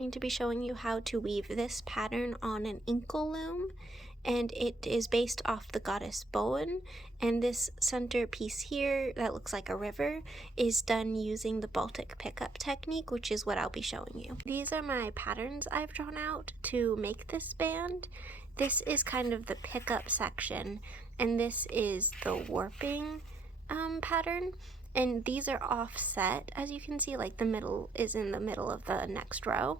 Going to be showing you how to weave this pattern on an inkle loom, and it is based off the goddess Boann, and this center piece here that looks like a river is done using the Baltic pickup technique, which is what I'll be showing you. These are my patterns I've drawn out to make this band. This is kind of the pickup section, and this is the warping pattern. And these are offset, as you can see, like the middle is in the middle of the next row.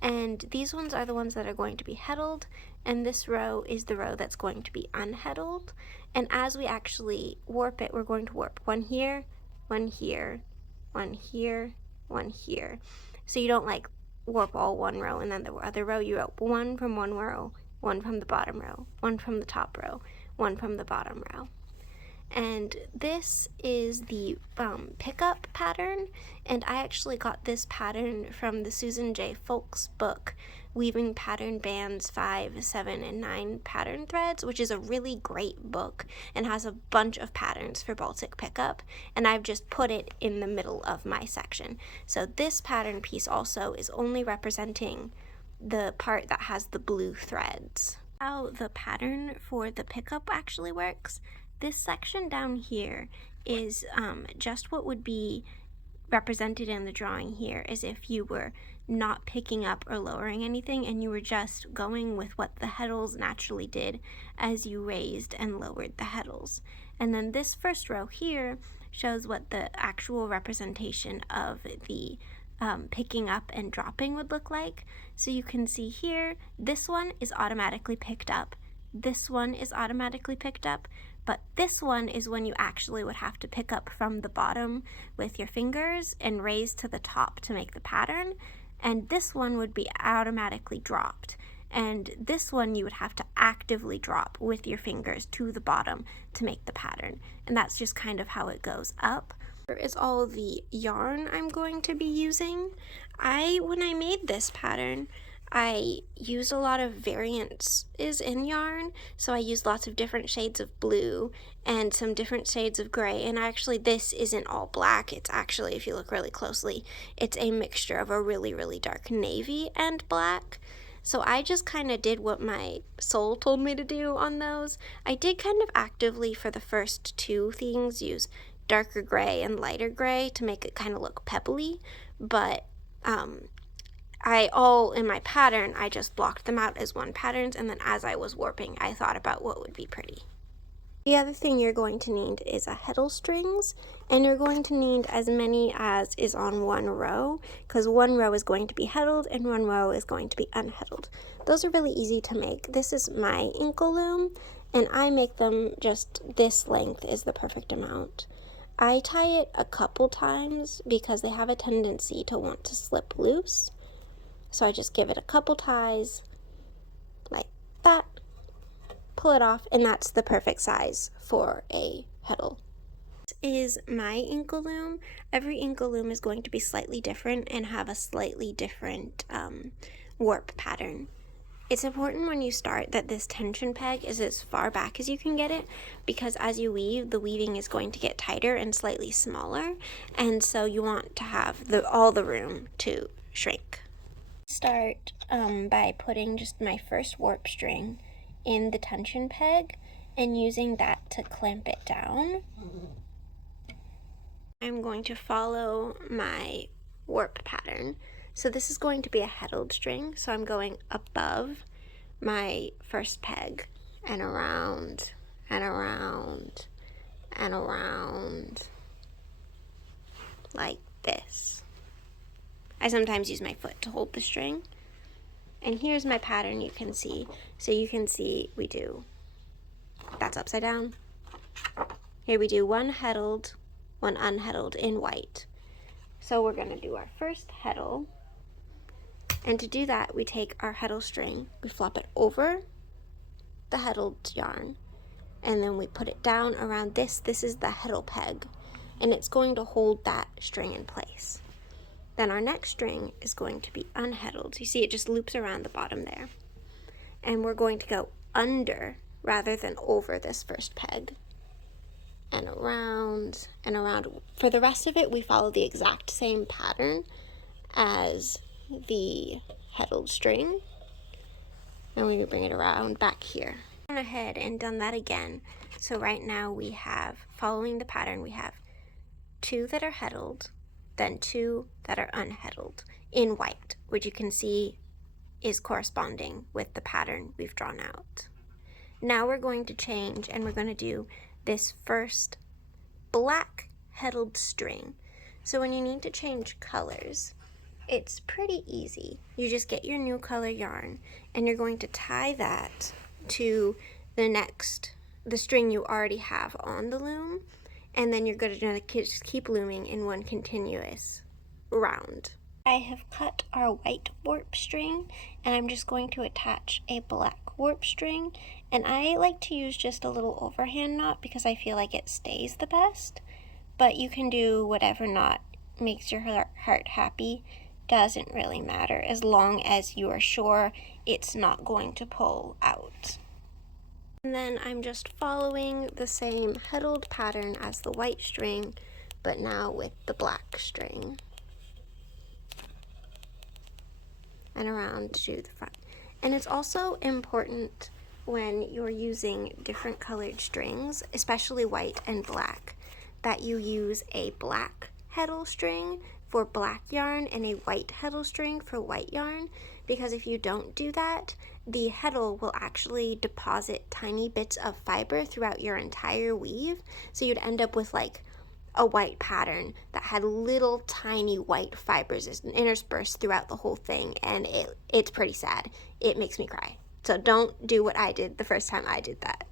And these ones are the ones that are going to be heddled, and this row is the row that's going to be unheddled. And as we actually warp it, we're going to warp one here, one here, one here, one here. So you don't like warp all one row and then the other row. You warp one from one row, one from the bottom row, one from the top row, one from the bottom row. And this is the pickup pattern, and I actually got this pattern from the Susan J. Folks book, Weaving Pattern Bands 5, 7, and 9 Pattern Threads, which is a really great book and has a bunch of patterns for Baltic pickup, and I've just put it in the middle of my section. So this pattern piece also is only representing the part that has the blue threads. How the pattern for the pickup actually works: this section down here is just what would be represented in the drawing here, as if you were not picking up or lowering anything and you were just going with what the heddles naturally did as you raised and lowered the heddles. And then this first row here shows what the actual representation of the picking up and dropping would look like. So you can see here, this one is automatically picked up, this one is automatically picked up, but this one is when you actually would have to pick up from the bottom with your fingers and raise to the top to make the pattern, and this one would be automatically dropped. And this one you would have to actively drop with your fingers to the bottom to make the pattern. And that's just kind of how it goes up. Here is all the yarn I'm going to be using. When I made this pattern, I used a lot of variants in yarn, so I used lots of different shades of blue and some different shades of gray, and actually this isn't all black. It's actually, if you look really closely, it's a mixture of a really, really dark navy and black. So I just kind of did what my soul told me to do on those. I did kind of actively, for the first two things, use darker gray and lighter gray to make it kind of look pebbly, but in my pattern, I just blocked them out as one patterns, and then as I was warping, I thought about what would be pretty. The other thing you're going to need is a heddle strings, and you're going to need as many as is on one row, because one row is going to be heddled and one row is going to be unheddled. Those are really easy to make. This is my inkle loom, and I make them just this length is the perfect amount. I tie it a couple times because they have a tendency to want to slip loose. So I just give it a couple ties like that, pull it off, and that's the perfect size for a heddle. This is my inkle loom. Every inkle loom is going to be slightly different and have a slightly different warp pattern. It's important when you start that this tension peg is as far back as you can get it, because as you weave, the weaving is going to get tighter and slightly smaller, and so you want to have all the room to shrink. Start by putting just my first warp string in the tension peg and using that to clamp it down. I'm going to follow my warp pattern. So this is going to be a heddled string, so I'm going above my first peg and around and around and around like this. I sometimes use my foot to hold the string. And here's my pattern you can see. So you can see that's upside down. Here we do one heddled, one unheddled in white. So we're gonna do our first heddle. And to do that, we take our heddle string, we flop it over the heddled yarn, and then we put it down around this. This is the heddle peg, and it's going to hold that string in place. Then our next string is going to be unheddled. You see it just loops around the bottom there. And we're going to go under rather than over this first peg. And around and around. For the rest of it, we follow the exact same pattern as the heddled string, and we're going to bring it around back here. I've gone ahead and done that again. So right now we have, following the pattern, we have 2 that are heddled, then 2 that are unheddled in white, which you can see is corresponding with the pattern we've drawn out. Now we're going to change, and we're going to do this first black heddled string. So when you need to change colors, it's pretty easy. You just get your new color yarn, and you're going to tie that to the string you already have on the loom, and then you're going to just keep looming in one continuous round. I have cut our white warp string, and I'm just going to attach a black warp string, and I like to use just a little overhand knot because I feel like it stays the best, but you can do whatever knot makes your heart happy. Doesn't really matter as long as you are sure it's not going to pull out. And then I'm just following the same heddled pattern as the white string, but now with the black string. And around to the front. And it's also important when you're using different colored strings, especially white and black, that you use a black heddle string for black yarn and a white heddle string for white yarn, because if you don't do that, the heddle will actually deposit tiny bits of fiber throughout your entire weave, so you'd end up with like a white pattern that had little tiny white fibers interspersed throughout the whole thing, and it's pretty sad. It makes me cry. So don't do what I did the first time I did that.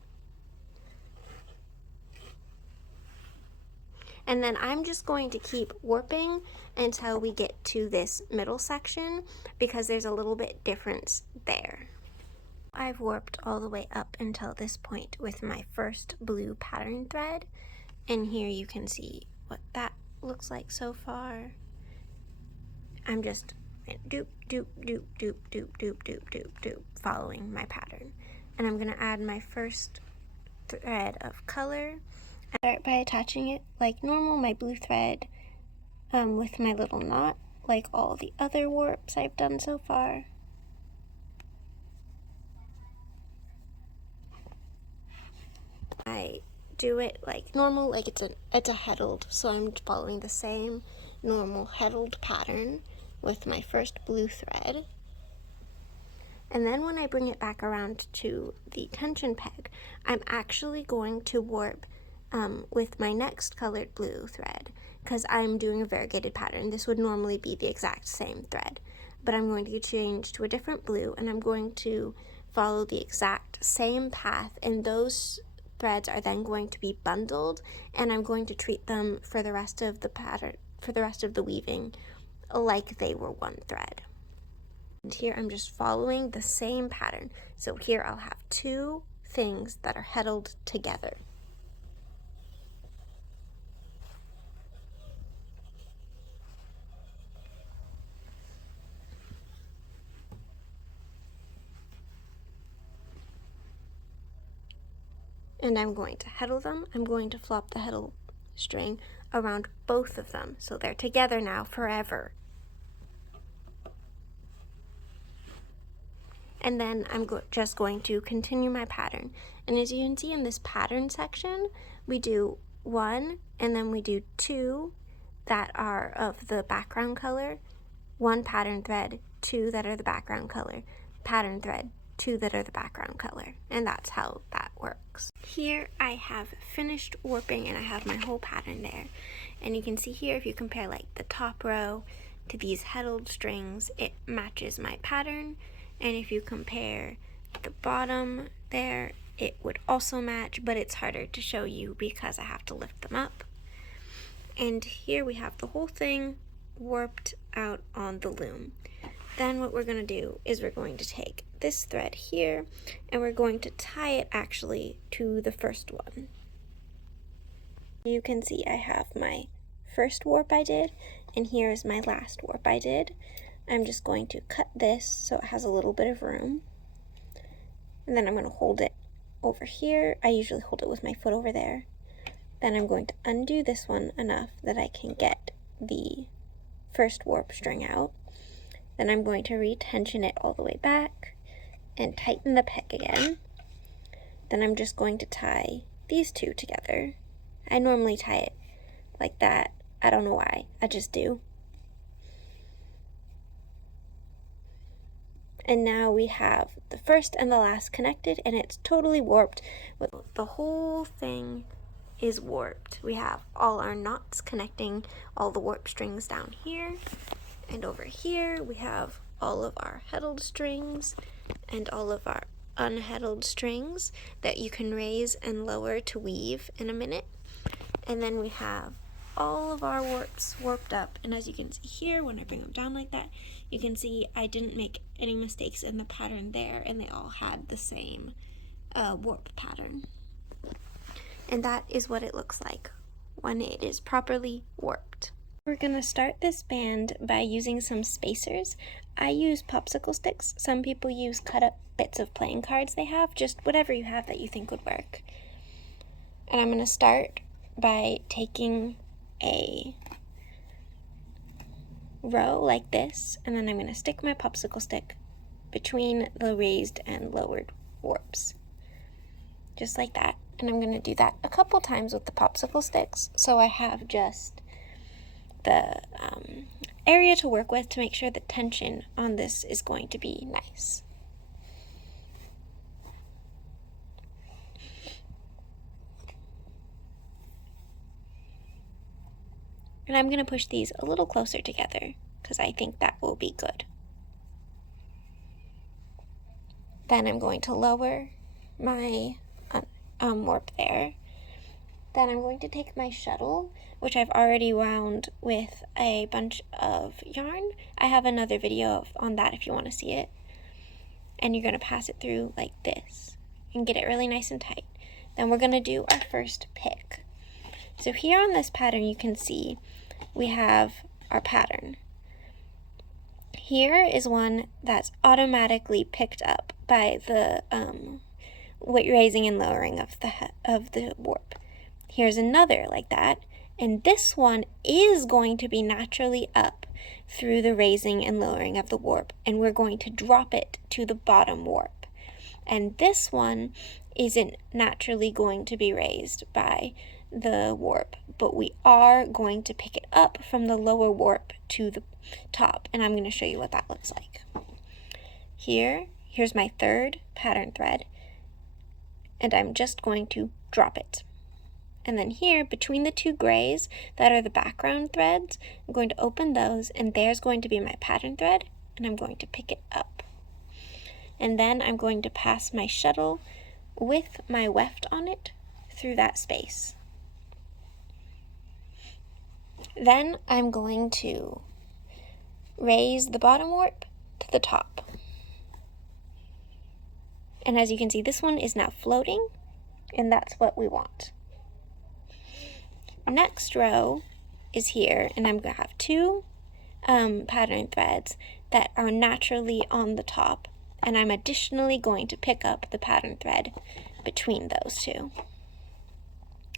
And then I'm just going to keep warping until we get to this middle section, because there's a little bit difference there. I've warped all the way up until this point with my first blue pattern thread, and here you can see what that looks like so far. I'm just doop, doop, doop, doop, doop, doop, doop, doop, doop, following my pattern. And I'm gonna add my first thread of color. I start by attaching it like normal, my blue thread, with my little knot, like all the other warps I've done so far. I do it like normal, like it's a heddled, so I'm following the same normal heddled pattern with my first blue thread. And then when I bring it back around to the tension peg, I'm actually going to warp with my next colored blue thread, because I'm doing a variegated pattern. This would normally be the exact same thread, but I'm going to change to a different blue, and I'm going to follow the exact same path, and those threads are then going to be bundled, and I'm going to treat them for the rest of the pattern, for the rest of the weaving, like they were one thread. And here I'm just following the same pattern. So here I'll have 2 things that are heddled together. And I'm going to heddle them. I'm going to flop the heddle string around both of them, so they're together now forever. And then I'm just going to continue my pattern. And as you can see in this pattern section, we do 1, and then we do 2 that are of the background color, 1 pattern thread, 2 that are the background color, pattern thread, 2 that are the background color, and that's how that works. Here I have finished warping, and I have my whole pattern there. And you can see here, if you compare like the top row to these heddled strings, it matches my pattern. And if you compare the bottom there, it would also match, but it's harder to show you because I have to lift them up. And here we have the whole thing warped out on the loom. Then what we're going to do is we're going to take this thread here, and we're going to tie it actually to the first one. You can see I have my first warp I did, and here is my last warp I did. I'm just going to cut this so it has a little bit of room, and then I'm going to hold it over here. I usually hold it with my foot over there. Then I'm going to undo this one enough that I can get the first warp string out. Then I'm going to retension it all the way back and tighten the peg again. Then I'm just going to tie these two together. I normally tie it like that. I don't know why, I just do. And now we have the first and the last connected, and it's totally warped. The whole thing is warped. We have all our knots connecting all the warp strings down here, and over here we have all of our heddled strings and all of our unheddled strings that you can raise and lower to weave in a minute. And then we have all of our warps warped up, and as you can see here, when I bring them down like that, you can see I didn't make any mistakes in the pattern there, and they all had the same warp pattern. And that is what it looks like when it is properly warped. We're going to start this band by using some spacers. I use popsicle sticks. Some people use cut up bits of playing cards they have, just whatever you have that you think would work. And I'm going to start by taking a row like this, and then I'm going to stick my popsicle stick between the raised and lowered warps, just like that. And I'm going to do that a couple times with the popsicle sticks, so I have just the area to work with to make sure the tension on this is going to be nice. And I'm going to push these a little closer together because I think that will be good. Then I'm going to lower my warp there. Then I'm going to take my shuttle, which I've already wound with a bunch of yarn. I have another video on that if you want to see it. And you're going to pass it through like this and get it really nice and tight. Then we're going to do our first pick. So here on this pattern you can see we have our pattern. Here is one that's automatically picked up by the raising and lowering of the warp. Here's another like that, and this one is going to be naturally up through the raising and lowering of the warp, and we're going to drop it to the bottom warp. And this one isn't naturally going to be raised by the warp, but we are going to pick it up from the lower warp to the top, and I'm going to show you what that looks like. Here's my third pattern thread, and I'm just going to drop it. And then here, between the two grays that are the background threads, I'm going to open those, and there's going to be my pattern thread, and I'm going to pick it up. And then I'm going to pass my shuttle with my weft on it through that space. Then I'm going to raise the bottom warp to the top. And as you can see, this one is now floating, and that's what we want. Next row is here, and I'm going to have two pattern threads that are naturally on the top, and I'm additionally going to pick up the pattern thread between those two.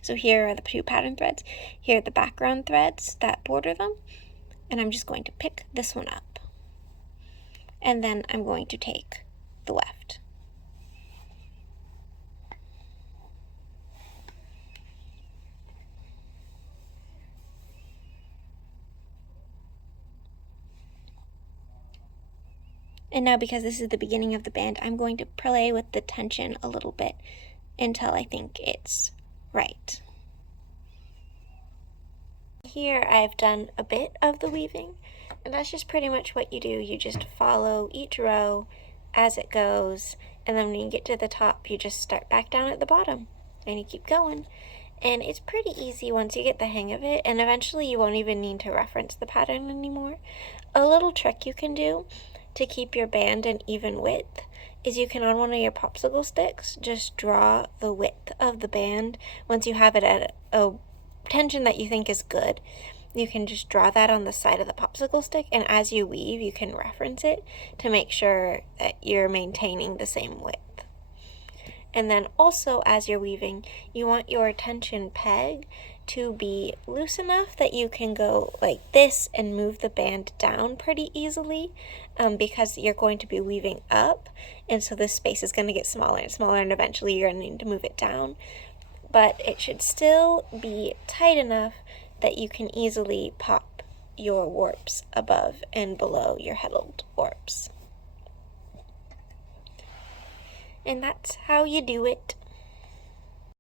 So here are the two pattern threads, here are the background threads that border them, and I'm just going to pick this one up. And then I'm going to take the weft. And now, because this is the beginning of the band, I'm going to play with the tension a little bit until I think it's right. Here I've done a bit of the weaving, and that's just pretty much what you do. You just follow each row as it goes, and then when you get to the top, you just start back down at the bottom, and you keep going. And it's pretty easy once you get the hang of it, and eventually you won't even need to reference the pattern anymore. A little trick you can do to keep your band an even width is you can, on one of your popsicle sticks, just draw the width of the band. Once you have it at a tension that you think is good, you can just draw that on the side of the popsicle stick, and as you weave you can reference it to make sure that you're maintaining the same width. And then also, as you're weaving, you want your tension peg to be loose enough that you can go like this and move the band down pretty easily, because you're going to be weaving up, and so this space is going to get smaller and smaller, and eventually you're going to need to move it down. But it should still be tight enough that you can easily pop your warps above and below your heddled warps. And that's how you do it.